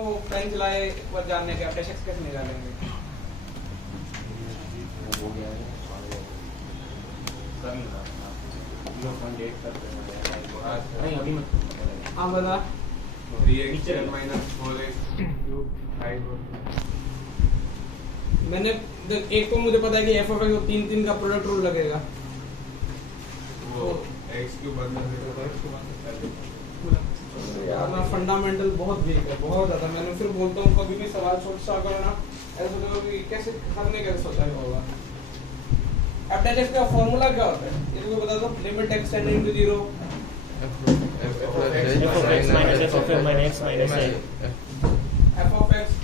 वो पेन चलाए वो जानने के एफ डैश एक्स कैसे निकालेंगे? हो गया है सर 0.8 करते हैं नहीं अभी मत हाँ बता 3x minus 4x cube 5 मैंने एक तो मुझे पता है कि एफ ऑफ एक्स 3 का प्रोडक्ट रूल लगेगा वो x क्यूब बदलने से यार ना फंडामेंटल बहुत वीक है बहुत ज्यादा। मैंने फिर बोलता हूँ कभी भी सवाल छोटा सा करो ना ऐसा सोचो कि कैसे हर ने कैसे सोचा होगा। एफ डैश एक्स का फार्मूला क्या होता है ये तो बता दो। Limit X tending to 0 f of x minus f of m minus x minus a F of x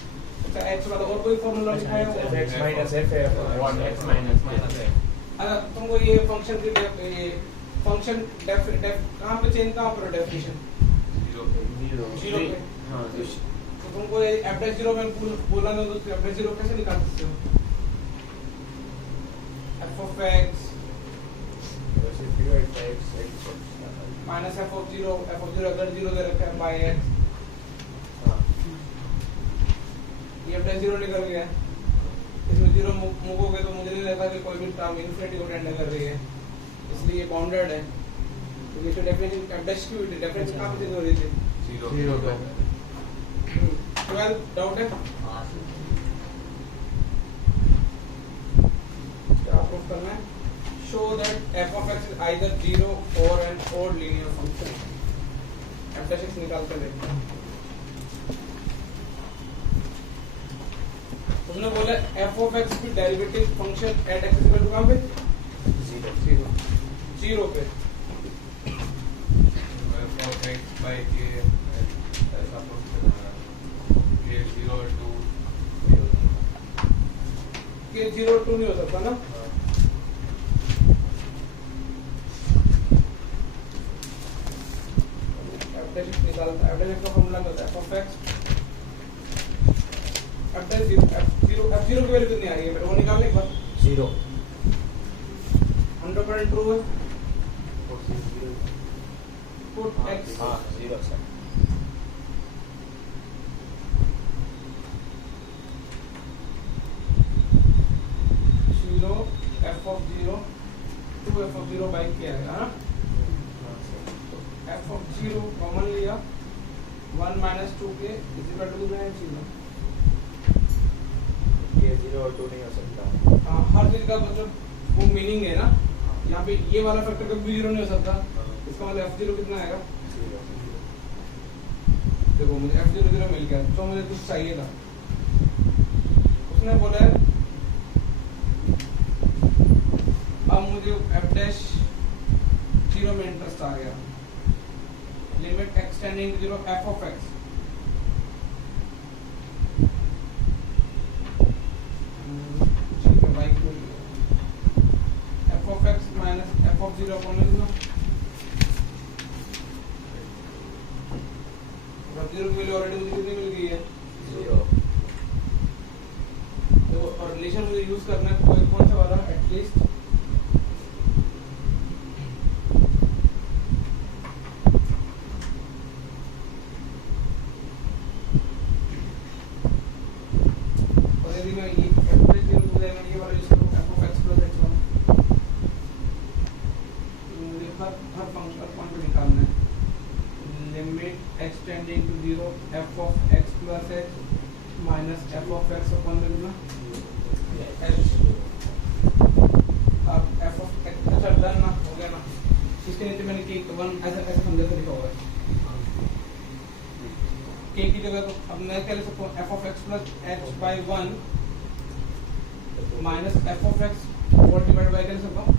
का एक्स वाला और कोई फार्मूला लिखा है x minus f है 1x minus a अगर तुमको ये फंक्शन की ये फंक्शन डेफ कहां पे चेंज कहां पर डेफिनेशन 0 पे हाँ तो तुमको ये एफ डैश 0 में बोला ना तो एफ डैश 0 कैसे निकाल सकते हो? F of x minus F of 0 अगर 0 दे रखा है बाय एक्स ये एफ डैश 0 निकल गया। इसमें 0 मूवोगे तो मुझे नहीं लगता कि कोई भी टर्म इनफिनिटी को टेंड कर रही है इसलिए ये बाउंडेड है। तो ये तो डेफिनेशन एफ डैश की डेफिनेशन कहां पे चेंज हो रही थी? 0 12 डाउट है क्या प्रूफ करना है? Show that f of x is either 0 or an odd linear function। f dash x निकाल कर देखते हैं। तुमने बोला f of x की derivative function at x equal to कहां पे? 0 पे। f x by k ऐसा प्रूफ करना k 0 2 k 0 2 नहीं हो सकता ना? निकालता है f dash का फॉर्मूला क्या है? f of x f dash 0 की वैल्यू कितनी आ रही है मेरे को निकालने के बाद 0 100% ट्रू है। पुट x हाँ 0 sir 0 f of 0 2 f of 0 by क्या है हाँ? f of 0 कॉमन लिया 1 minus 2k is equal to 0। ये 0 और 2 नहीं हो सकता। हाँ हर चीज का मतलब वो मीनिंग है ना। यहाँ पे ये वाला फैक्टर कभी भी 0 नहीं हो सकता। इसका मतलब f0 कितना आएगा? देखो मुझे f0 0 मिल गया जो मुझे कुछ चाहिए था। उसने बोला है अब मुझे f dash 0 में इंटरेस्ट आ गया। Limit x tending to 0 f of x ठीक है भाई f of x minus f of 0 कौन है ना? 0 की वैल्यू ऑलरेडी मुझे कितनी मिल गई है? 0 तो और रिलेशन मुझे यूज करना है कोई कौन सा वाला एटलीस्ट मैं ये f dash 0 को मैं ये वाला यूज करूं f of x plus h1 मुझे हर फंक्शन पॉइंट पे निकालना है। Limit x tending to 0 f of x plus h minus f of x upon में कितना h। अब f of x अच्छा डन ना हो गया ना। इसके नीचे मैंने k 1 ऐसा समझा के लिखा हुआ है k की जगह तो अब मैं क्या लिख सकता हूँ f of x plus h by 1 minus F of X whole divide by क्या लिख सकता हूँ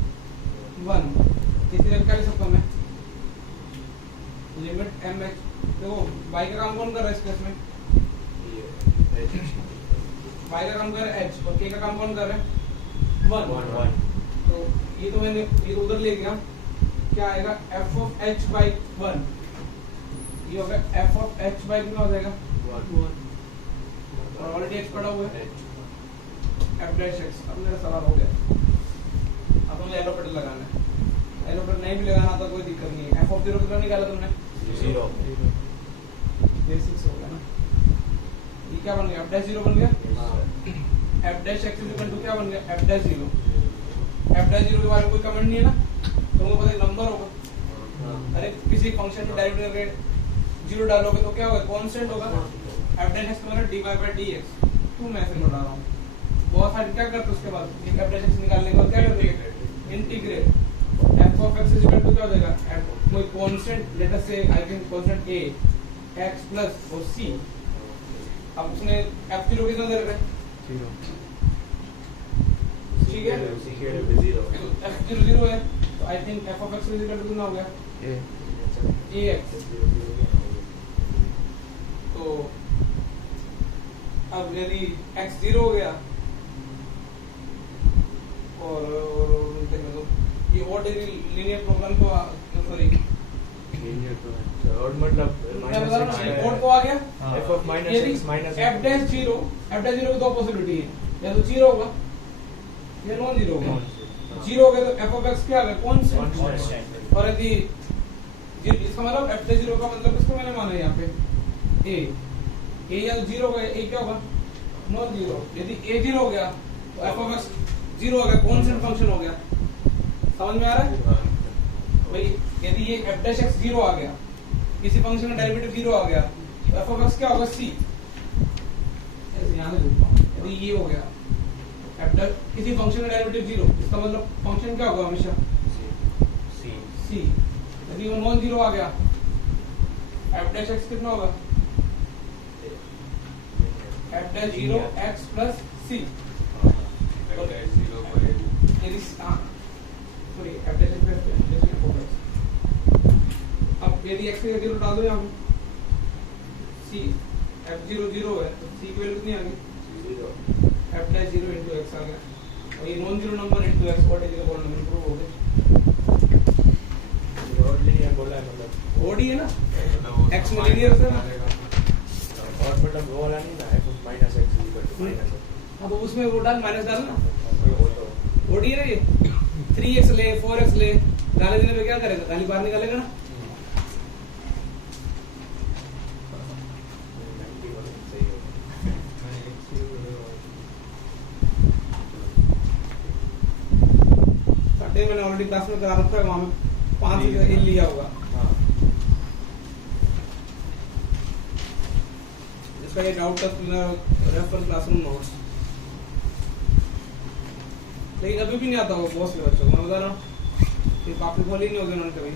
1। इसी जगह क्या लिख सकता हूँ मैं लिमिट एम एक्स। देखो बाई का काम कौन कर रहा है इस केस में? बाई का काम कर रहा है एच और के का काम कौन कर रहा है 1। तो ये तो मैंने ये उधर ले गया क्या आएगा एफ ऑफ एच बाई 1 ये होगा एफ ऑफ एच बाई कितना हो जाएगा 1 और ऑलरेडी एच पड़ा हुआ है f dash x। अब मेरा सवाल हो गया अब मुझे एलोपेटर लगाना है। एलोपेटर नहीं भी लगाना तो कोई दिक्कत नहीं है। f of 0 कितना निकाला तुमने 0 बेसिक्स हो गया ना। क्या बन गया, f डैश 0 बन गया। हाँ f dash x equal to क्या बन गया, f डैश 0। f डैश 0 के बारे में कोई कमेंट नहीं है ना, तो उनको पता है नंबर होगा। अरे किसी फंक्शन को डायरेक्ट करके 0 डालोगे तो क्या होगा, कांस्टेंट होगा। f डैश x मतलब dy by dx, तो मैं ऐसे बता रहा हूँ। बहुत सारे क्या करते उसके बाद f डैश x निकालने के बाद क्या करते, integrate f of x equal to क्या हो जाएगा, कोई constant, let us say I think constant a x plus और c। अब उसने f0 कितना दे रखा है, ठीक है, तो f0 0 है, तो I think f of x equal to कितना हो गया, ax। तो अब यदि x 0 हो गया और ये ऑर्डिनरी लीनियर प्रोग्राम तो सॉरी और मतलब कोड तो आ गया। f of minus x minus f dash 0 की दो पॉसिबिलिटी है, या तो 0 होगा या नॉन 0 होगा। 0 हो गया तो f of x क्या आ गया, कांस्टेंट। और यदि इसका मतलब f डैश 0 का मतलब इसको मैंने माना यहाँ पे a या तो 0 होगा, a क्या होगा, नॉन 0। यदि a 0 हो गया तो f of x 0 हो गया, कांस्टेंट फंक्शन हो गया। समझ में आ रहा है भाई, यदि ये f डैश x 0 आ गया, किसी फंक्शन का डेरिवेटिव 0 आ गया, तो f of x क्या होगा, c। ऐसे यहां से लिखता हूं, यदि ये हो गया f डैश किसी फंक्शन का डेरिवेटिव 0, इसका मतलब फंक्शन क्या होगा हमेशा, c। यदि वो नॉन 0 आ गया, f डैश x कितना होगा, f dash 0 x plus c। यदि sorry f dash x plus अब यदि x की 0 डाल दो यहाँ c, f0 0 है तो c की वैल्यू कितनी आ गई, f डैश 0 into x आ गया। और ये non zero number into x what is equal number prove हो गया। बोला है मतलब ओडी है ना, x में लीनियर है ना, और मतलब वो वाला नहीं ना f of minus x equal to minus x। हाँ तो उसमें वो डाल माइनस डाल ना, वो तो ओडी है ना ये 3x ले 4x ले, डाले देने पे क्या करेगा, गाली बाहर निकालेगा ना। मैंने ऑलरेडी क्लास में करा रखा है, वहां में 5 से लिया होगा। इसका ये डाउट का रेफर क्लासरूम नोट्स, लेकिन अभी भी नहीं आता होगा बहुत से बच्चों को, मैं बता रहा हूँ ये काफी खोल ही नहीं होगी उन्होंने कभी।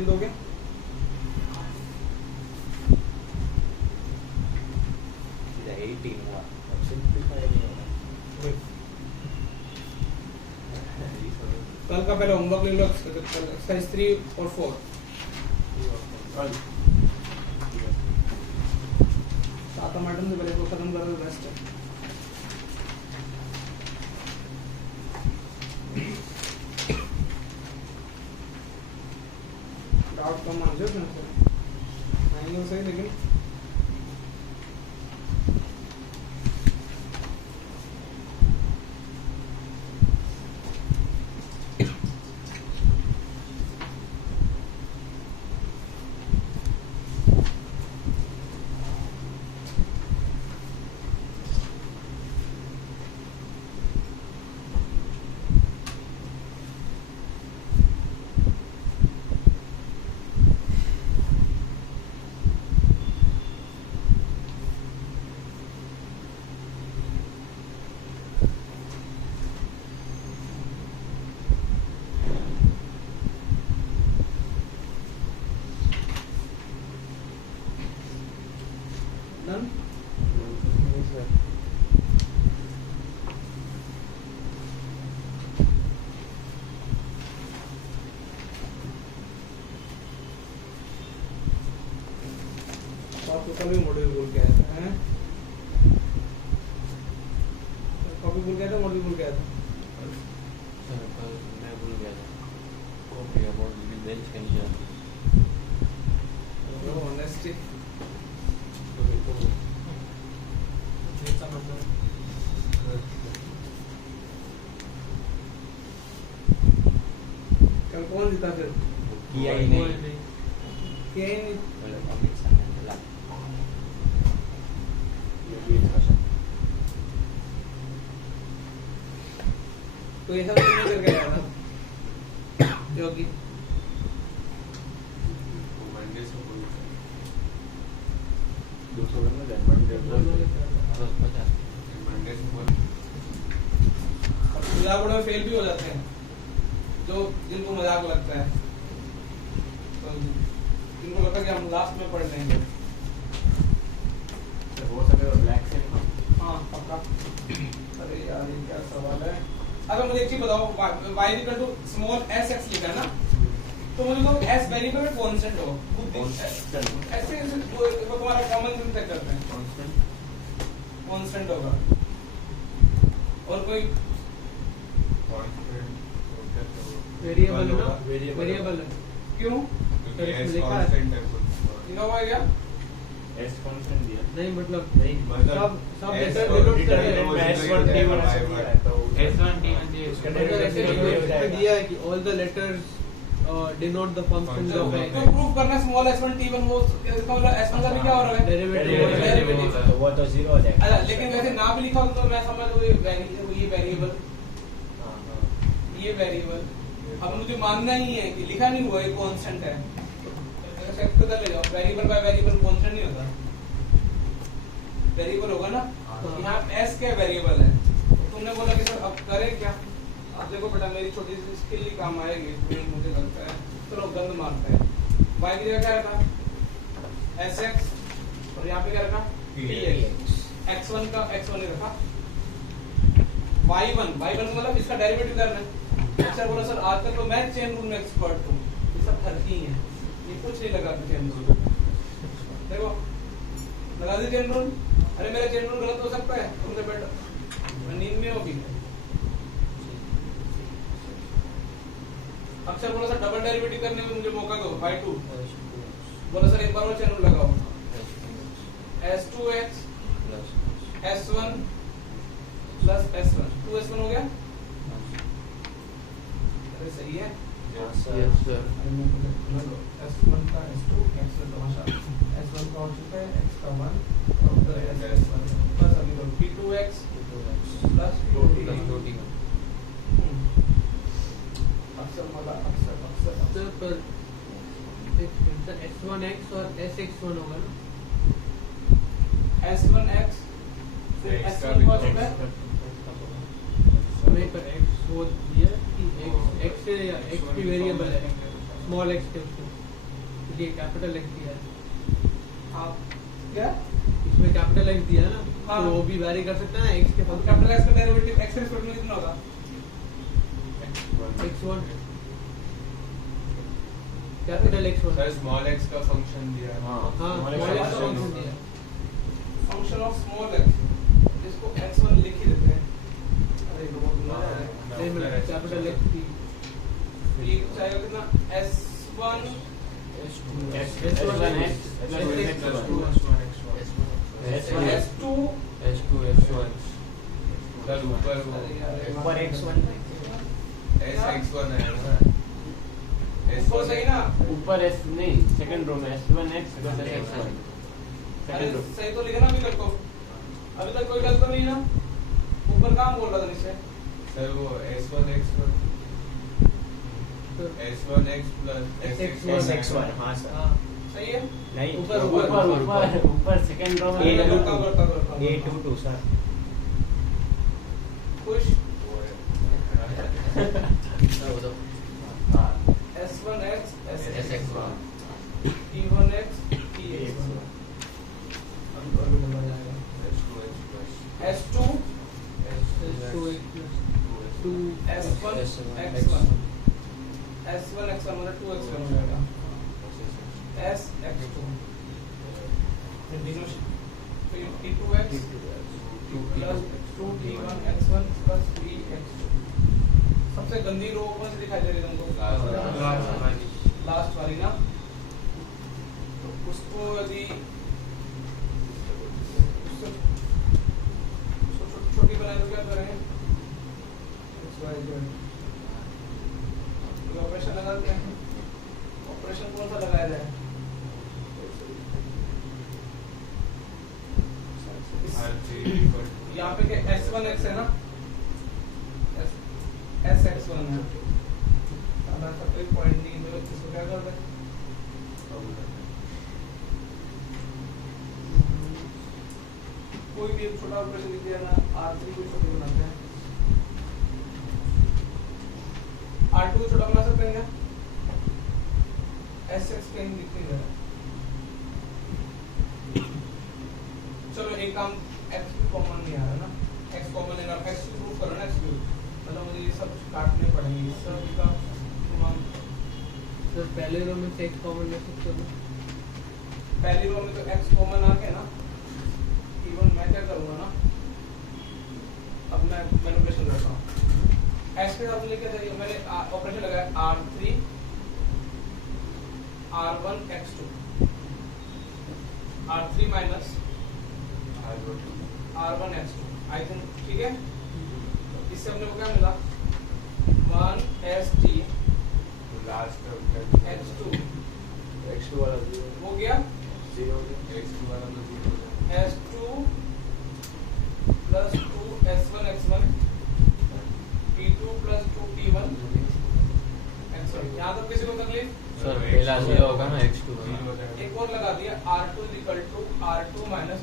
हो गया सीधा 18 हुआ, अब सिंपलीफाई नहीं होगा। कल का पहले होमवर्क ले लो, एक्सरसाइज 3 और 4 सातों मैडम से पहले को खत्म करो तो बेस्ट है। डाउट कम मान लो आएंगे सही, लेकिन कभी मॉड्यूल बोल के आया था, हैं कॉपी बोल के आया था, मॉड्यूल बोल के आया था। मैं भूल गया था कॉपी का बोर्ड भी देख के नहीं जाता। ऑनेस्टी कौन जीता फिर? किया ही नहीं के नहीं। मतलब कॉमिक्स में चला ये भी अच्छा तो ये सब तुमने करके आया था जो कि मंडे से बोल दूसरों में मंडे मंडे से बोल मजाक में फेल भी हो जाते हैं जो जिनको मजाक लगता है, तो जिनको लगता है कि हम लास्ट में पढ़ लेंगे। हो सके तो ब्लैक से हाँ पक्का। अरे यार ये क्या सवाल है। अगर मुझे एक चीज बताओ, y equal to small s x लिखा है ना, तो मुझे तो s वेरिएबल में कांस्टेंट हो ऐसे वो तुम्हारा कॉमन सेंस चेक करते हैं, कांस्टेंट होगा। और कोई वेरिएबल है ना, वेरिएबल वेरिएबल है। क्यों क्योंकि इसमें एस लिखा है। कांस्टेंट है कुछ लिखा हुआ है क्या? एस कांस्टेंट दिया नहीं मतलब नहीं मतलब सब S लेटर और डिनोट कर रहे डिटरमिनेंट हैं। S1 T1 ऐसे दिया है तो S1 T1 दिया उसका मतलब ऐसे डेरिवेटिव हो इसमें जाएगा दिया है कि all the letters denote the functions जो ऑफ है। x। जो प्रूव करना है स्मॉल s1 t1 वो इसका मतलब s1 का भी क्या हो रहा है? डेरिवेटिव तो वो तो जीरो हो जाएगा अच्छा लेकिन वैसे ना भी लिखा हो तो मैं समझ लो ये वेरिएबल हाँ हाँ ये वेरिएबल। अब मुझे मानना ही है कि लिखा नहीं हुआ है कांस्टेंट है, तो चेक तो कर ले जाओ। वेरिएबल बाय वेरिएबल कांस्टेंट नहीं होता, वेरिएबल होगा ना। यहाँ s क्या वेरिएबल है, तो तुमने बोला कि सर अब करें क्या? अब देखो बेटा मेरी छोटी सी स्किल ही काम आएगी, तो मुझे लगता है चलो गंद मारते हैं। y की जगह क्या रखा? sx और यहाँ पे क्या रखा? px। x1 का x1 ही रखा। y1 का मतलब इसका डेरिवेटिव करना है। अच्छा बोला सर आजकल तो मैं चेन रूल में एक्सपर्ट हूँ, ये सब फर्क ही है, ये कुछ नहीं लगा चेन रूल। देखो लगा दी चेन रूल। अरे मेरा चेन रूल गलत हो सकता है, तुमसे बेटा नींद में होगी। अक्षर बोला सर डबल डेरिवेटिव करने में मुझे मौका दो y2। बोला सर एक बार और चेन रूल लगाओ, s2x s1 plus s1 2s1 हो गया। अरे सही है। यस सर s1 का s2 x1 का भाषा s1 का हो चुका है x का 1 और उधर s1 बस अभी तो p2x प्लस p2t। अक्सर तो पर s1x और sx1 होगा ना। s1x फिर X का s1 भी का तो होता है नहीं पर x वो दिया कि x से या x की वेरिएबल है, स्मॉल x के उसको क्योंकि कैपिटल x दिया है। आप क्या इसमें कैपिटल x दिया है ना, हाँ। तो वो भी वैरी कर सकता है ना x के फंक्शन कैपिटल x का डेरिवेटिव x के रिस्पेक्ट में कितना होगा? x1 capital x1 sir small x का फंक्शन दिया है। हाँ हाँ small स्मॉल x x का function फंक्शन दिया है। फंक्शन ऑफ स्मॉल x जिसको x1 लिख ही देते हैं। अरे बहुत मजा आ रहा है। नहीं मतलब कैपिटल x की ये चाहेगा कितना s1 s2 S1 सर ऊपर वो ऊपर x1 एस x1 है ना। ऊपर सही ना? ऊपर S नहीं सेकंड रो में S1x प्लस S1 अरे सेकंड रो सही तो लिखा ना अभी तक को? अभी तक कोई गलत तो नहीं ना? ऊपर काम बोल रहा था नीचे। सर वो s1 x1 s1x plus sx1 हाँ सर हाँ सही है? नहीं ऊपर सेकंड रो में A2 करता। A22 सर खुश हाँ s1x SX1 p1x px1 अभी तो अभी बोला जाएगा s2 s2x plus 2 s1 x1 s1 x1 मतलब 2x1 हो जाएगा s x2 फिर p2x plus 2t1 x1 plus 3x2। सबसे गंदी रो कौन सी दिखाई दे रही है तुमको? लास्ट वाली ना। तो उसको यदि उसको छोटी बनाए तो क्या करें? ऑपरेशन लगाते हैं। ऑपरेशन कौन सा लगाया जाए? हर चीज इक्वल टू यहाँ पे क्या S1x है ना, SX1 है। अब ऐसा कोई पॉइंट नहीं है, इसको क्या कर दें? कोई भी एक छोटा ऑपरेशन लिख दिया ना, R3 को छोटे बनाते हैं, R2 को छोटा बना सकते हैं क्या? SX कहीं दिख नहीं रहा है। चलो एक काम, X भी कॉमन नहीं आ रहा ना, X कॉमन है ना, X प्रूव करो ना, X मतलब मुझे ये सब काटने पड़ेंगे, इस सब का हम तो पहले रो में से x कॉमन ले सकते हो। पहली रो में तो X कॉमन आ गया ना, इवन मैं क्या करूंगा ना, अब मैं मैनिपुलेशन करता हूँ। X के साथ मुझे क्या चाहिए, मैंने ऑपरेशन लगाया R3 R1 X2, R3 minus R1 X2, I think ठीक है। इससे हमने को क्या मिला, 1 ST लास्ट X2 x2 वाला 0 हो गया, 0 x2 वाला तो 0 S2 plus 2 S1 X1 P2 plus 2 P1 X1। यहाँ तक किसी को तकलीफ? सर पहला 0 होगा ना x2 0 एक और लगा दिया, R2 equal to R2 minus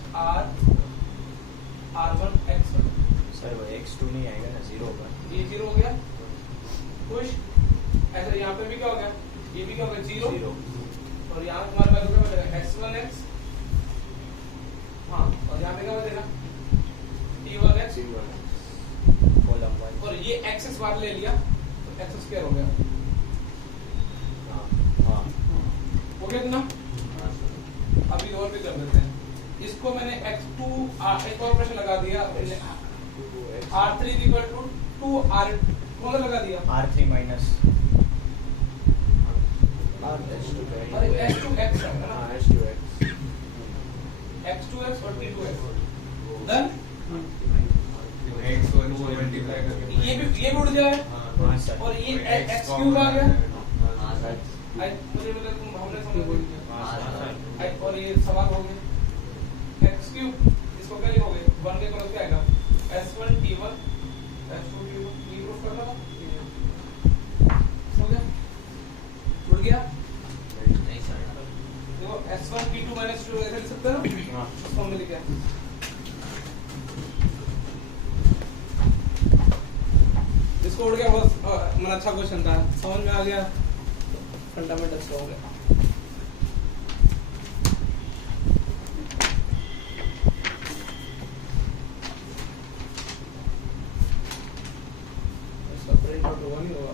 R1 X1। Sir वो x2 नहीं आएगा ना 0 होगा। ये 0 हो गया, खुश। ऐसे यहाँ पे भी क्या हो गया, ये भी क्या हो गया 0, और यहाँ तुम्हारे पास क्या बचेगा X1X, हाँ, और यहाँ पे क्या बचेगा T1X, कॉलम 1 और ये एक्सेस बार ले लिया तो एक्स स्क्वायर हो गया। हां हो गया ना। अभी और भी कर देते हैं, इसको मैंने x2 एक और ऑपरेशन लगा दिया, R3 इक्वल टू 2R कौन सा लगा दिया, r3 माइनस अरे S2X है ना, हाँ h2x X2X और T2X डन। x1 को मल्टीप्लाई करके ये भी उड़ जाए, हाँ सर और ये x क्यूब आ गया। हाँ सर मुझे लगा तुम हमने समझ लिया, हां और ये सवाल हो गया x क्यूब, इसको क्या लिखोगे, 1 के क्रॉस क्या आएगा S1 T1 S2 T1, ये प्रूफ करना था, हो गया, उड़ गया। नहीं सर देखो S1 T2 माइनस 2 ऐसे लिख सकते हो ना, हां उसको हमने लिखा है। इसको उड़ गया, बहुत मतलब अच्छा क्वेश्चन था, समझ में आ गया, फंडामेंटल्स हो गया। इसका प्रिंट आउट होगा नहीं होगा।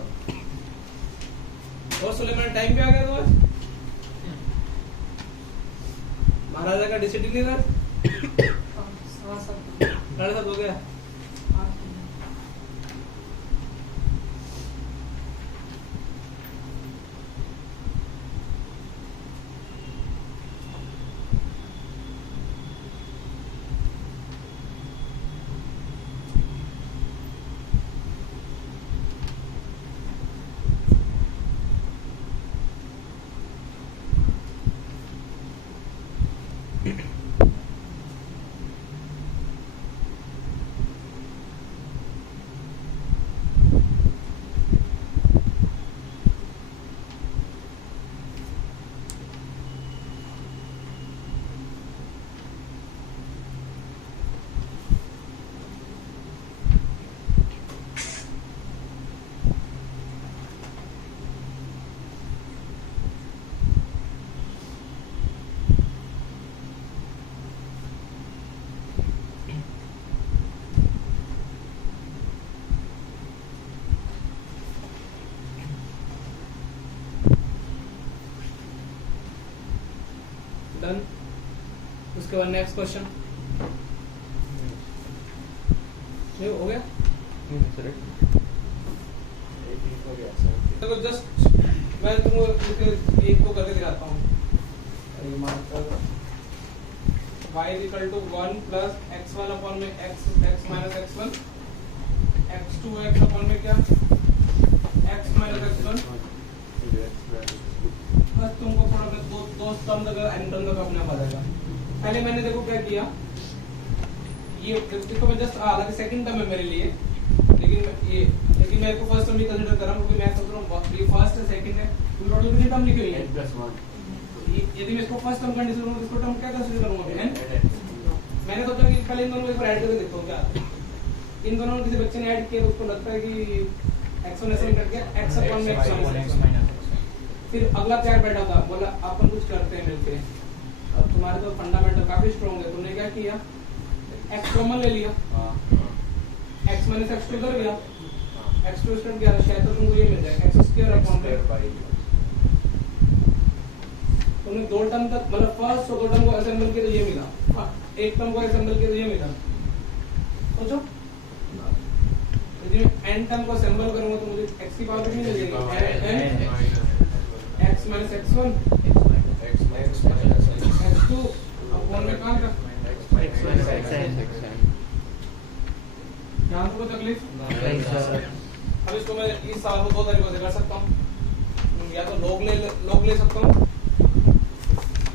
और सुलेमान टाइम पे आ गया तो आज महाराजा का डिसिप्लिन इधर 7:30 हो गया। डन। उसके बाद नेक्स्ट क्वेश्चन ये हो गया। देखो जस्ट मैं तुमको एक को करके दिखाता हूँ। ये marker y equal to 1 plus x1 upon में x minus x1 x2 x upon में क्या x माइनस x1 का n टर्म का अपने आप आ जाएगा। पहले मैंने देखो क्या किया, ये देखो मैं जस्ट हालांकि सेकंड टर्म है मेरे लिए, लेकिन मैं इसको फर्स्ट टर्म भी कंसीडर कर रहा हूं क्योंकि मैं सोच रहा हूं ये फर्स्ट है सेकंड है, तो टोटल कितनी टर्म लिखी हुई है n+1 यदि मैं इसको फर्स्ट टर्म कंसीडर करूं तो इसको टर्म क्या कंसीडर करूंगा n। मैंने सोचा कि पहले इन दोनों को एक बार ऐड करके देखता हूं क्या इन दोनों में किसी बच्चे ने ऐड किया तो उसको लगता है कि x1 ऐसे कट गया x अपॉन में x। फिर अगला प्यार बैठा था, बोला अपन कुछ करते हैं मिलके, अब तुम्हारे तो फंडामेंटल काफी स्ट्रांग है, तुमने क्या किया x कॉमन ले लिया, x माइनस x2 कर गया, x2 स्क्वायर क्या है शायद तो तुमको ये मिल जाएगा x स्क्वायर अपॉन में तुमने दो टर्म तक मतलब फर्स्ट और दो टर्म को असेंबल किया तो ये मिला, एक टर्म को असेंबल किया तो ये मिला। सोचो यदि मैं n टर्म को असेंबल करूंगा तो मुझे x की पावर कितनी मिल जाएगी n x minus x1 x2 upon में कहां का x minus xn यहां तो कोई तकलीफ नहीं सर। अब इसको मैं इस साल को दो तरीकों से कर सकता हूं, या तो लॉग ले सकता हूं,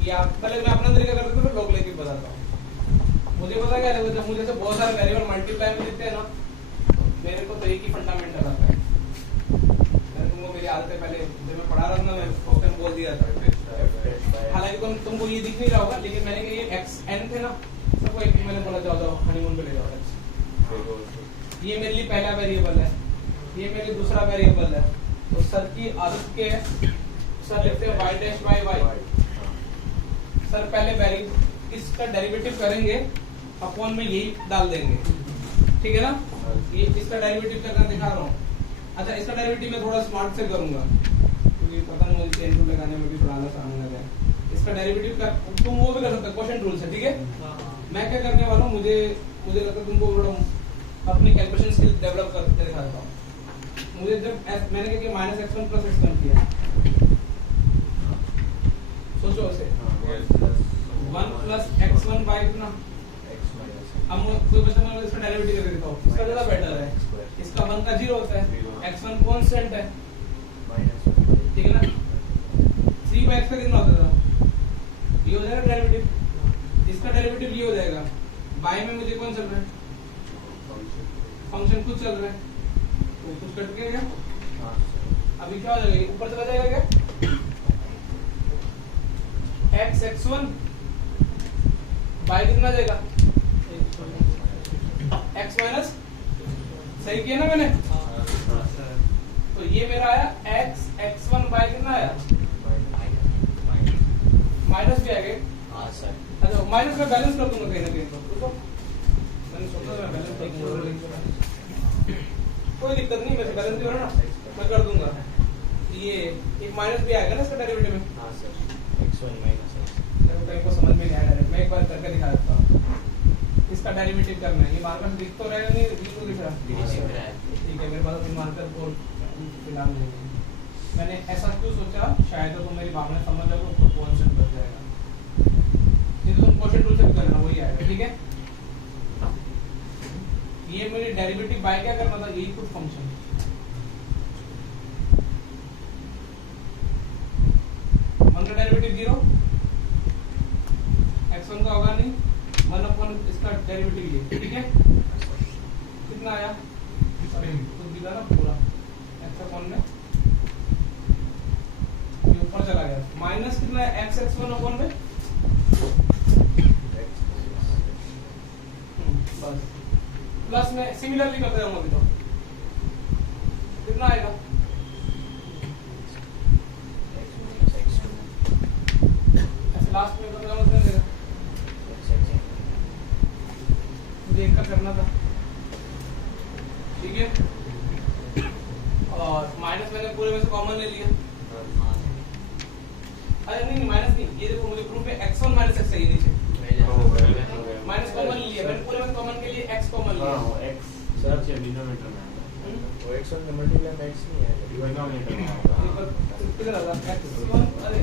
या पहले मैं अपना तरीका करता हूं फिर लॉग लेके बताता हूं। मुझे पता क्या है, जब मुझे से बहुत सारे वेरिएबल मल्टीप्लाई में देते हैं ना, मेरे को तो एक ही फंडामेंटल आता है। मैंने तुमको मेरी आदत है, पहले जब मैं पढ़ा रहा था ना मैं फर्स्ट बोल दिया था, हालांकि तुमको ये दिख नहीं रहा होगा, लेकिन मैंने कहा ये xn थे ना, सबको एक मैंने बोला जाओ हनीमून पे ले जाओ, ये मेरे लिए पहला वेरिएबल है, ये मेरे लिए दूसरा वेरिएबल है, तो सर की आदत के सर लिखते हैं y dash by y। Sir पहले इसका डेरिवेटिव करेंगे अपॉन में यही डाल देंगे, ठीक है ना, ये इसका डेरिवेटिव करना दिखा रहा हूँ। अच्छा इसका डेरिवेटिव मैं थोड़ा स्मार्ट से करूंगा क्योंकि पता नहीं मुझे चेन टूल लगाने में भी थोड़ा आलस आने लगा है। इसका डेरिवेटिव का तुम वो भी कर सकते हो, क्वोशिएंट रूल से, ठीक है। मैं क्या करने वाला हूँ, मुझे लगता है तुमको थोड़ा अपनी कैलकुलेशन स्किल डेवलप करके दिखाता हूँ। मुझे जब मैंने क्या किया माइनस x1 प्लस x1 किया, सोचो ऐसे 1 प्लस x1 बाय कितना, अब कोई बच्चा मैं इसका डेरिवेटिव करके दिखाओ, इसका ज्यादा बेटर है, इसका 1 का 0 होता है, x1 कांस्टेंट है, ठीक है ना, 3 बाय x का कितना होता था, ये हो जाएगा डेरिवेटिव, इसका डेरिवेटिव ये हो जाएगा, बाय में मुझे कौन चल रहा है फंक्शन कुछ चल रहा है, तो कुछ कट गया क्या, अभी क्या हो जाएगा ऊपर चला जाएगा क्या, x1 बाय कितना जाएगा x माइनस, सही किया ना मैंने, तो ये मेरा आया x1 बाय कितना आया माइनस भी आएगा। अच्छा माइनस में बैलेंस कर दूंगा कहीं ना कहीं, तो मैंने सोचा था बैलेंस कोई दिक्कत नहीं, वैसे बैलेंस भी हो रहा ना, मैं कर दूंगा। ये एक माइनस भी आएगा ना इसका डेरिवेटिव में, हाँ सर x1 माइनस कहीं को समझ में नहीं आया, मैं एक बार करके दिखा देता हूँ। इसका डेरिवेटिव करना है, ये मार्कर दिख तो रहा है नहीं, दिख रहा है, ठीक है, मेरे पास अभी मार्कर बोर्ड फिलहाल नहीं है। मैंने ऐसा क्यों सोचा, शायद तो तुम मेरी भावना समझ जाओ तो क्वेश्चन बन जाएगा, ये तो तुम क्वेश्चन टूल से भी करना वही आएगा, ठीक है। ये मेरी डेरिवेटिव बाय क्या करना था, यही कुछ फंक्शन, वन का डेरिवेटिव 0, x1 का होगा नहीं, 1 अपॉन इसका डेरिवेटिव ये, ठीक है, कितना आया कुछ दिखा ना पूरा x अपॉन में ये ऊपर चला गया, माइनस कितना है x1 अपॉन में, बस प्लस में सिमिलरली करते जाऊंगा अभी, तो कितना आएगा ऐसे लास्ट में करना मतलब देगा, मुझे एक का करना था, ठीक है, और माइनस मैंने पूरे में से कॉमन ले लिया, अरे नहीं माइनस नहीं, ये देखो मुझे प्रूफ है x1 माइनस x चाहिए नीचे, माइनस कॉमन लिया मैंने, पूरे में कॉमन के लिए x कॉमन लिया, x सर से डिनोमिनेटर में आएगा, वो x1 का मल्टीप्लाई में x नहीं आएगा, डिनोमिनेटर में आएगा, कितना लगा x1, अरे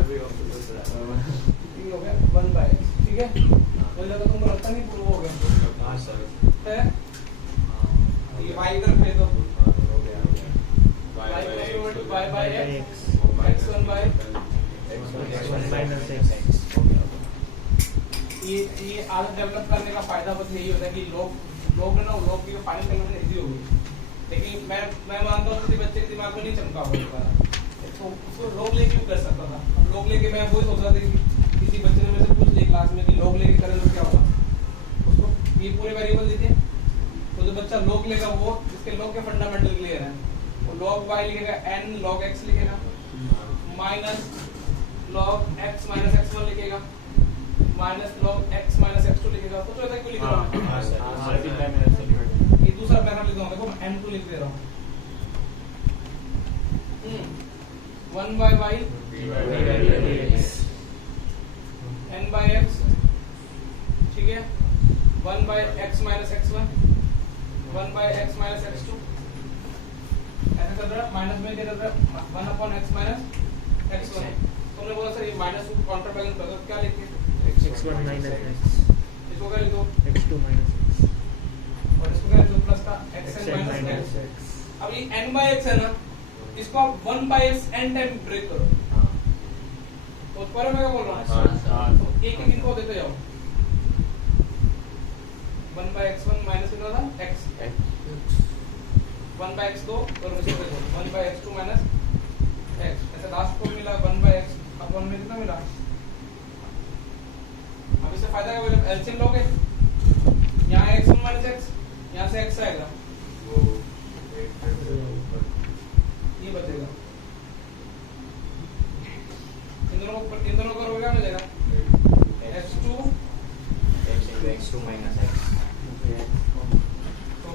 अभी ये हो गया 1 बाय x, ठीक है, मुझे लगा तुमको लगता नहीं प्रूव हो गया, हाँ सर है ये y इधर भेज दो, हो गया y by x x1 by x1 minus x. ये आदत डेवलप करने का फायदा बस यही होता है कि लोग ना लोग की फाइनल कैलकुलेशन इजी हो गई, लेकिन मैं मानता हूँ किसी बच्चे के दिमाग में नहीं चमका होगा तो उसको लोग लेके भी कर सकता था। अब लोग लेके मैं वही सोच रहा था कि किसी बच्चे ने मेरे से पूछ लिया क्लास में कि लोग लेके करें तो क्या होगा, उसको ये पूरे वेरिएबल देते तो जो बच्चा लोग लेगा वो जिसके लोग के फंडामेंटल क्लियर है वो log y लिखेगा n log x लिखेगा minus log x minus x1 लिखेगा minus log x minus x2 लिखेगा। तो ऐसा क्यों लिख रहा हूं? ये दूसरा मेथड लिख रहा हूं, देखो m2 लिख दे रहा हूं 1 by y n by x, ठीक है 1 by x minus x1 1 by x minus x2 ऐसा कर रहा है। माइनस में क्या कर रहा है 1 upon x minus x1। तुमने बोला सर ये माइनस को काउंटर बैलेंस कर दो, क्या लिखे x1 minus x, इसको क्या लिखो x2 minus x, और इसको क्या लिखो प्लस का xn xn minus minus x। x. अब ये n by x है ना, इसको आप 1 by x n time break करो। तो पर मैं क्या बोल रहा हूँ तो एक एक इनको देते जाओ 1 by x1 माइनस कितना था x 1 by x2 और मुझे 1 by x2 माइनस x, ऐसे लास्ट को मिला 1 by x अपन में कितना मिला। अब इससे फायदा क्या होगा, एलसीएम लोगे यहाँ x1 माइनस x, यहाँ से x आएगा ये बचेगा, इन दोनों का क्या मिलेगा x2 minus x. तो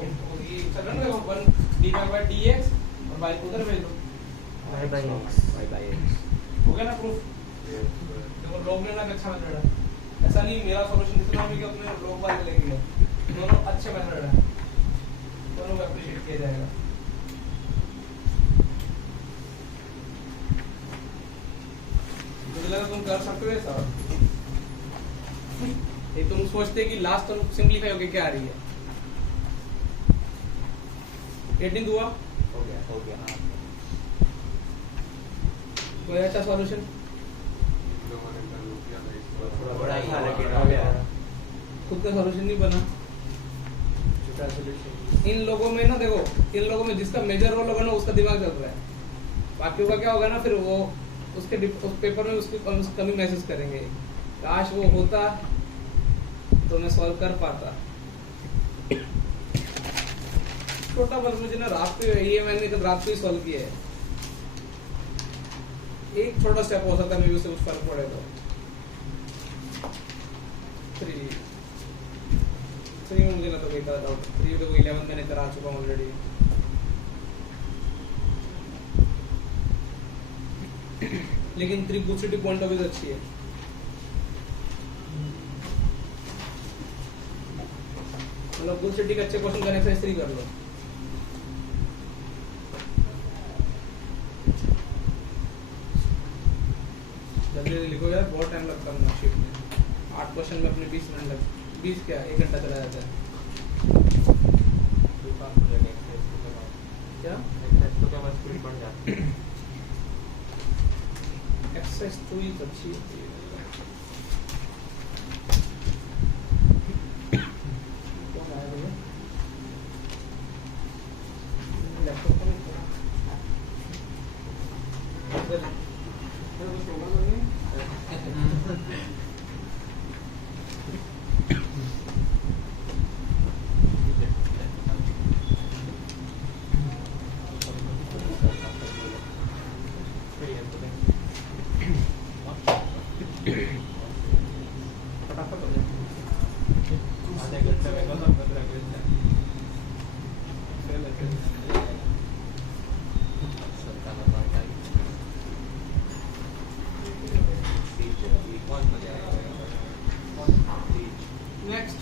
ये चल रहा है 1 dy by dx और y को उधर भेज दो y by x. Y by x. हो गया ना प्रूफ। देखो लोग लेना अच्छा मेथड है, ऐसा नहीं मेरा सॉल्यूशन इतना भी कि अपने लोग वाले लेके गए, दोनों अच्छे मेथड है, दोनों को एप्रिशिएट किया जाएगा। मुझे लगा तुम कर सकते हो ऐसा, ये तुम सोचते कि लास्ट टर्म सिंपलीफाई होके क्या आ रही है 18 हुआ हो गया कोई अच्छा सॉल्यूशन थोड़ा बड़ा ही था लेकिन हो गया. खुद का सॉल्यूशन नहीं बना। छोटा solution. इन लोगों में ना देखो, इन लोगों में जिसका मेजर रोल होगा ना उसका दिमाग चल रहा है, बाकियों का क्या होगा ना फिर वो उसके उस पेपर में उसकी कमी महसूस करेंगे, काश वो होता तो मैं सॉल्व कर पाता। छोटा बस मुझे ना रात पे ये मैंने कल रात को ही सॉल्व किया है, एक छोटा स्टेप हो सकता है मेरे उससे कुछ फर्क पड़े तो 3 में मुझे ना तो कोई डाउट 3 तो 11 मैंने करा चुका हूँ ऑलरेडी। लेकिन त्रिभुजसिटी पॉइंट ऑफ व्यू अच्छी है। मतलब बुलसिटी के अच्छे क्वेश्चन का एक्सरसाइज 3 कर लो। जल्दी लिखो यार, बहुत टाइम लगता है मार्कशीट में। 8 क्वेश्चन में अपने 20 मिनट लग 20 क्या 1 घंटा चला जाता है। क्या एक्सरसाइज तो ही अच्छी होती है। कौन आया भैया? लैपटॉप को नहीं कुछ होगा तो नहीं? फटाफट हो जाए। नेक्स्ट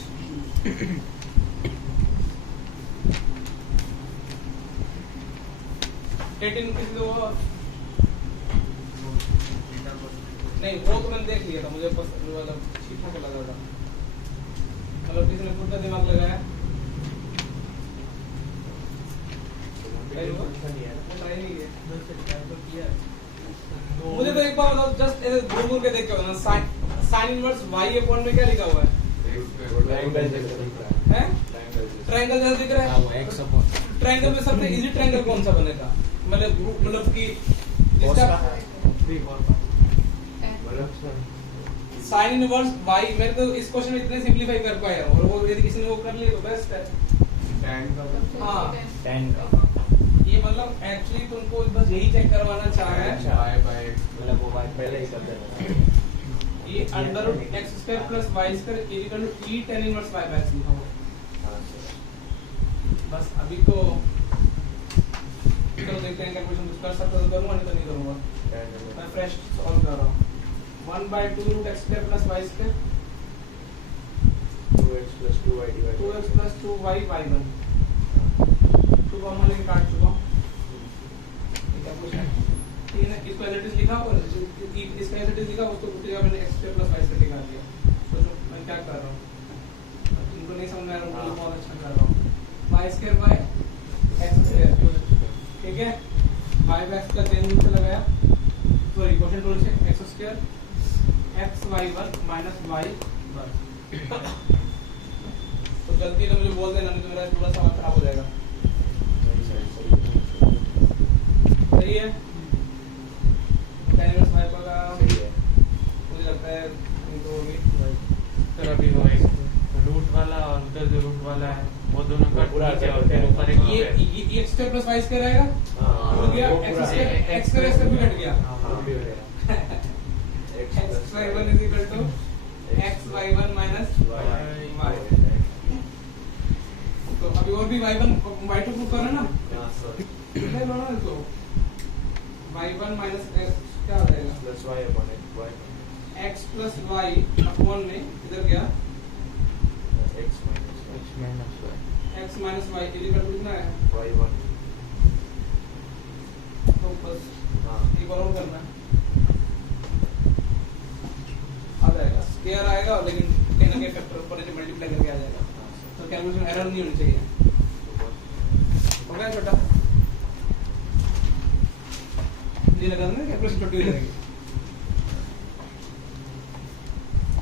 किसी को नहीं, वो तो मैंने देख लिया था, मुझे बस मतलब ठीक ठाक लगा था। मतलब किसी ने खुद का दिमाग लगाया मुझे तो एक बार बताओ, जस्ट घूम के देख के बताना। साइन इनवर्स y अपॉन में क्या लिखा हुआ है? ट्रायंगल जैसा दिख रहा है। हैं? ट्रायंगल जैसा दिख रहा हाँ, वो है। x अपॉन ट्रायंगल में सबसे इजी ट्रायंगल कौन सा बनेगा? मतलब कि जिसका साइन इनवर्स y, मैंने तो इस क्वेश्चन में इतने सिंपलीफाई कर पाया और वो यदि किसी ने वो कर लिया तो बेस्ट है। हाँ, tan ये मतलब एक्चुअली तुमको बस यही चेक करवाना चाह रहे हैं। मतलब वो बात पहले ही कर देना। ये under root x square plus y square equal to e tan inverse y by x लिखा हुआ है। बस अभी तो चलो देखते हैं कैलकुलेशन कुछ कर सकता तो करूंगा, नहीं तो नहीं करूंगा। मैं फ्रेश सॉल्व कर रहा हूँ। 1/2 root x square plus y square 2x plus 2y divided 2x plus 2y y1 2 को हम लेके काट चुका हूँ। ठीक है, कुछ है ठीक है। इसको एज इट इज लिखा और इसका एज इट इज लिखा, उसको दूसरी जगह मैंने x square plus y square निकाल दिया। सोचो मैं क्या कर रहा हूँ, इनको नहीं समझ में आ रहा हूँ, बहुत अच्छा कर रहा हूँ। y square by x square, ठीक है। y बाय x का चेन रूट से लगाया, सॉरी क्वेश्चन रूल से x square x y1 minus y तो गलती से मुझे बोल देना, नहीं तो मेरा पूरा सवाल खराब हो जाएगा। सही है, tan इनवर्स y का मुझे लगता है इनको होगी। सर अभी वो एक रूट वाला और उधर जो रूट वाला है वो दोनों का पूरा ठीक है और फिर ऊपर एक ये x square plus y square आएगा, हो गया x स्क्वायर भी कट गया। x y1 is equal to x y1 minus y। तो अभी और भी y1 y2 पुट करो ना, ले लो ना इसको। y1 minus x क्या हो जाएगा? plus y upon y x plus y upon में इधर गया x minus x minus y इधर कर कितना है? y1 तो बस हाँ एक और करना है, आ जाएगा स्क्वायर आएगा, लेकिन कहीं ना कहीं फैक्टर ऊपर से मल्टीप्लाई करके आ जाएगा, तो कैलकुलेशन एरर नहीं होनी चाहिए। हो गया छोटा, नहीं लगा ना कैलकुलेशन छोटी हो जाएगी।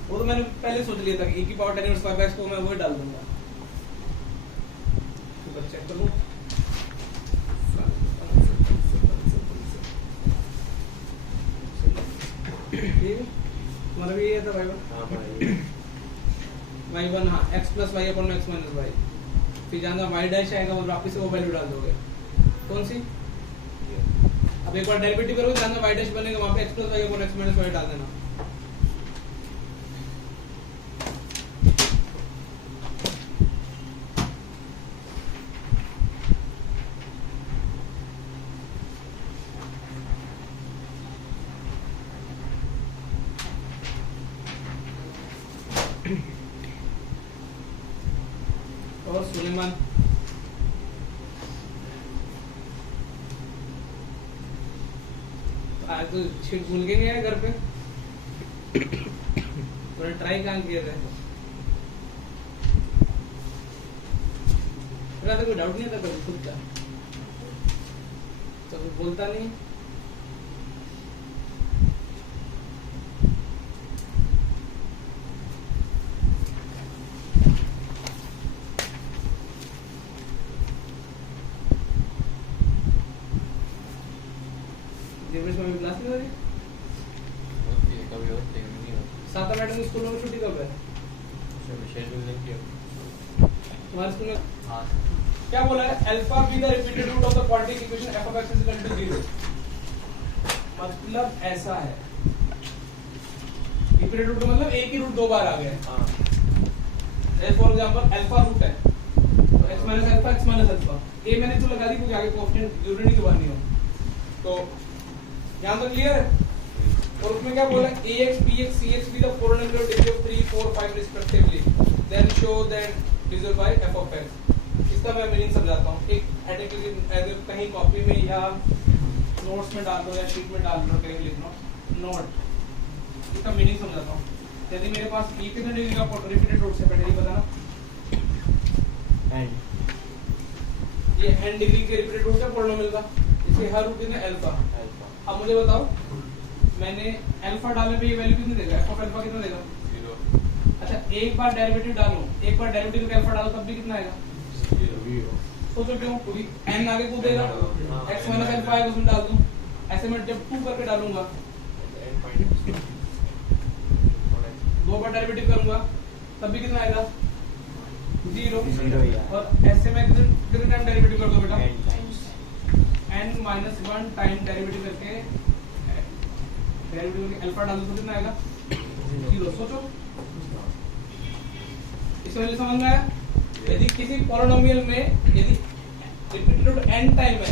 वो तो मैंने पहले सोच लिया था कि e की power 10 inverse y by x को मैं वो डाल दूंगा। तो चेक कर लो, तुम्हारा भी ये था y1 हाँ x plus y upon x minus y, फिर जहाँ y डैश आएगा वो वापस से वो वैल्यू डाल दोगे। कौन सी? अब एक बार डेरिवेटिव करोगे जहाँ y डैश बनेगा वहाँ पे x plus y upon x minus y डाल देना। और सुलेमान आज तो शीट भूल के नहीं आए घर पे, थोड़ा ट्राई कहाँ किए थे? तो कोई डाउट नहीं था कभी खुद का, तो बोलता नहीं। दिवस में क्लास नहीं हो रही? कभी होती है नहीं होती। साता मैडम की स्कूल में छुट्टी कब है? शेड्यूल देखिए। तुम्हारे स्कूल में हाँ क्या बोला है? Alpha be the repeated root of the quadratic equation f of x is equal to 0। मतलब ऐसा है, रिपीटेड रूट का मतलब एक ही रूट दो बार आ गया। हाँ फॉर एग्जांपल अल्फा रूट है तो x minus alpha x minus alpha, ये मैंने तो लगा दी क्योंकि आगे कोएफिशिएंट जरूरी नहीं दोबारा नहीं हो। तो यहाँ तक क्लियर है? और उसमें क्या बोला है? ax bx cx be the polynomial degree of 3 4 5 respectively, then show that divisible by f of x। इसका मैं मीनिंग समझाता हूँ। एक एडिटिव कहीं कॉपी में या नोट्स में डाल दो या शीट में डाल दो, कहीं लिख लो नोट, इसका मीनिंग समझाता हूँ। यदि मेरे पास e कितने डिग्री का रिपीटेड रूट से पहले ये बताना, ये n डिग्री के रिपीटेड रूट है पॉलिनोमियल का, इसके हर रूट कितने अल्फा। अब मुझे बताओ मैंने अल्फा डालने पे ये वैल्यू कितनी देगा, एफ ऑफ अल्फा कितना देगा? 0 अच्छा एक बार डेरिवेटिव डालो, एक बार डेरिवेटिव करके अल्फा डालो तब भी कितना आएगा? 0 सोचो क्यों, क्योंकि n आगे कूदेगा, x माइनस अल्फा आएगा उसमें डाल दूं। ऐसे मैं जब 2 करके डालूंगा, दो बार डेरिवेटिव करूंगा तब भी कितना आएगा? 0। और ऐसे में कितने टाइम डेरिवेटिव कर दो बेटा? n माइनस 1 टाइम डेरिवेटिव करके अल्फा डाल दो तो कितना आएगा? 0। सोचो इस वजह समझ में आया? यदि किसी पॉलिनोमियल में यदि रिपीटेड रूट n टाइम है,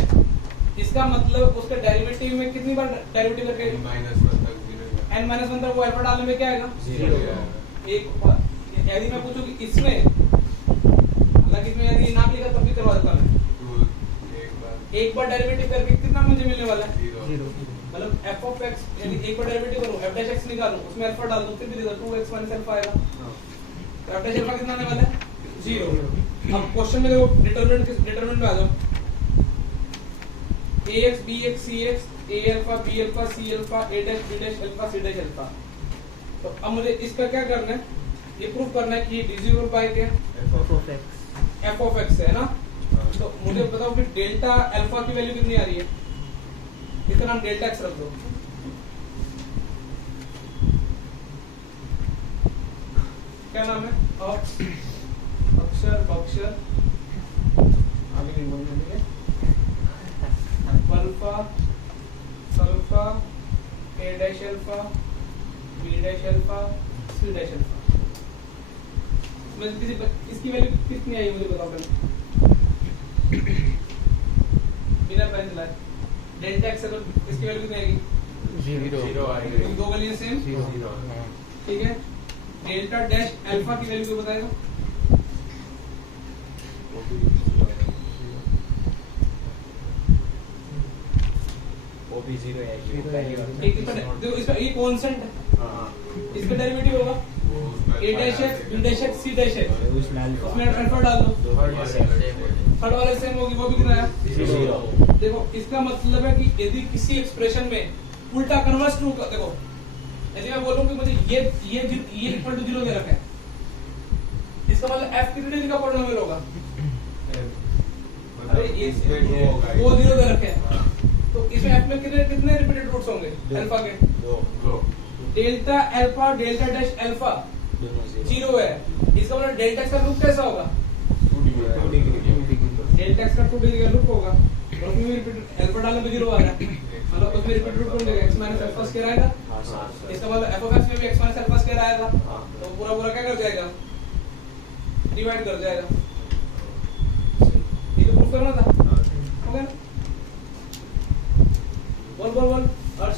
इसका मतलब उसके डेरिवेटिव में कितनी बार डेरिवेटिव करके -1 तक 0 n माइनस 1 तक वो अल्फा डालने में क्या आएगा? 0 एक बार यदि मैं पूछूं कि इसमें हालांकि इसमें यदि नाम लिखा तब भी करवा देता मैं, एक बार डेरिवेटिव करके कितना मुझे मिलने वाला है? 0 मतलब f of x यदि एक बार डेरिवेटिव करूं, f dash x निकालूं, उसमें अल्फा डाल दूं, फिर भी देगा 2x माइनस अल्फा आएगा। तो f dash अल्फा कितना आने वाला है? 0। अब क्वेश्चन में देखो डिटरमिनेंट में आ जाओ, ax bx cx a alpha b alpha c alpha a dash b dash alpha c dash alpha. तो अब मुझे इसका क्या करना है? ये प्रूव करना है कि ये डिविजिबल बाय क्या है? f of x है ना। तो मुझे बताओ कि डेल्टा अल्फा की वैल्यू कितनी आ रही है? इसका नाम डेल्टा x रख दो। क्या नाम है? अक्षर बक्षर आगे नहीं बोलेंगे, अल्फा सल्फा a dash alpha b dash alpha c dash alpha. मैं इसकी वैल्यू कितनी आई मुझे बताओ पहले, बिना पेन चलाए। डेल्टा x अगर इसकी वैल्यू कितनी आएगी? 0 आएगी। दो वैल्यू सेम, 0 ठीक है। डेल्टा डैश अल्फा की वैल्यू क्या बताएगा? वो भी 0 आएगी। ठीक है, देखो इसका ये कांस्टेंट है, इसका डेरिवेटिव होगा a dash x b dash x c dash x, उसमें अल्फा डाल दो, थर्ड वाले सेम होगी, वो भी कितना है? 0। देखो इसका मतलब है कि यदि किसी एक्सप्रेशन में उल्टा कन्वर्स ट्रू कर, देखो यदि मैं बोलूं कि मुझे ये इक्वल टू 0 दे रखा है, इसका मतलब f कितने डिग्री का पॉलिनोमियल होगा? अरे ये 2 0 दे रखे हैं, तो इसमें f में कितने रिपीटेड रूट्स होंगे अल्फा के? 2 delta alpha delta dash alpha 0 है, इसका मतलब डेल्टा x का लूप कैसा होगा? 2 डिग्री डेल्टा x का 2 डिग्री का लूप होगा, और उसमें भी रिपीटेड अल्फा डालने पे 0 आ रहा है, मतलब उसमें रिपीटेड रूट कौन देगा? x माइनस अल्फा स्क्वायर आएगा। इसका मतलब f of x में भी x माइनस अल्फा स्क्वायर आएगा, तो पूरा क्या कर जाएगा? डिवाइड कर जाएगा। ये तो प्रूफ करना था, हो गया ना? बोल अर्श।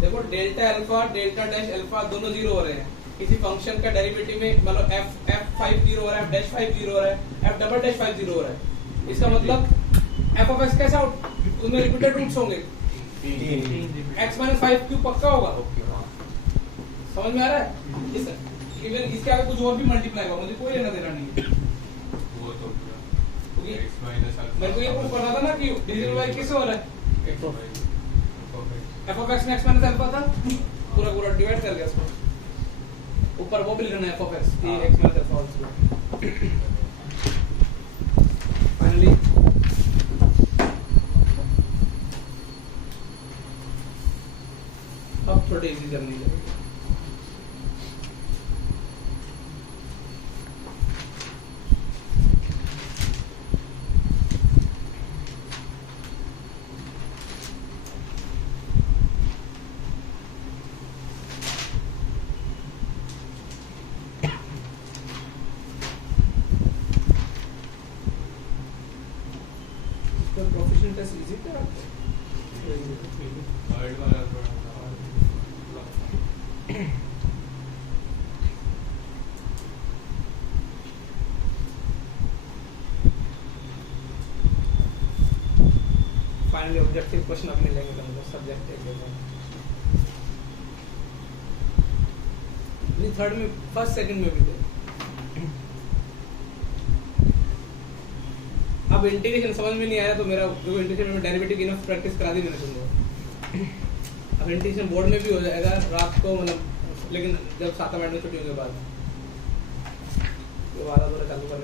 देखो delta alpha delta dash alpha दोनों 0 हो रहे हैं, किसी फंक्शन का डेरिवेटिव में मतलब f5 0 हो रहा है, f dash 5 0 हो रहा है, f डबल डैश 5 0 हो रहा है, इसका मतलब f of x कैसा उसमें रिपीटेड रूट्स होंगे? x माइनस 5 क्यों पक्का होगा? समझ में आ रहा है? इवन इसके आगे कुछ और भी मल्टीप्लाई होगा, मुझे कोई लेना देना नहीं है। वो तो क्योंकि x माइनस अल्फा मेरे को ये प्रूफ करना था ना कि डिविजिबल बाय किससे हो रहा है? f of x में x माइनस अल्फा था, पूरा डिवाइड कर गया इसको, ऊपर वो भी लिखना है f of x कि x minus alpha also. Finally अब थोड़े इजी करनी है। प्रोफेशनल टेस्ट इजी था। थर्ड वाला थोड़ा फाइनली ऑब्जेक्टिव क्वेश्चन अपने लेंगे, मतलब सब्जेक्ट एक लेंगे, थर्ड में फर्स्ट सेकंड में भी थे। अब अब इंटीग्रेशन समझ में नहीं आया तो मेरा जो इंटीग्रेशन में डेरिवेटिव की प्रैक्टिस करा दी मैंने तुमको। अब इंटीग्रेशन बोर्ड में भी हो जाएगा रात को, मतलब लेकिन जब 7 मिनट में छुट्टियों के बाद दोबारा चालू करने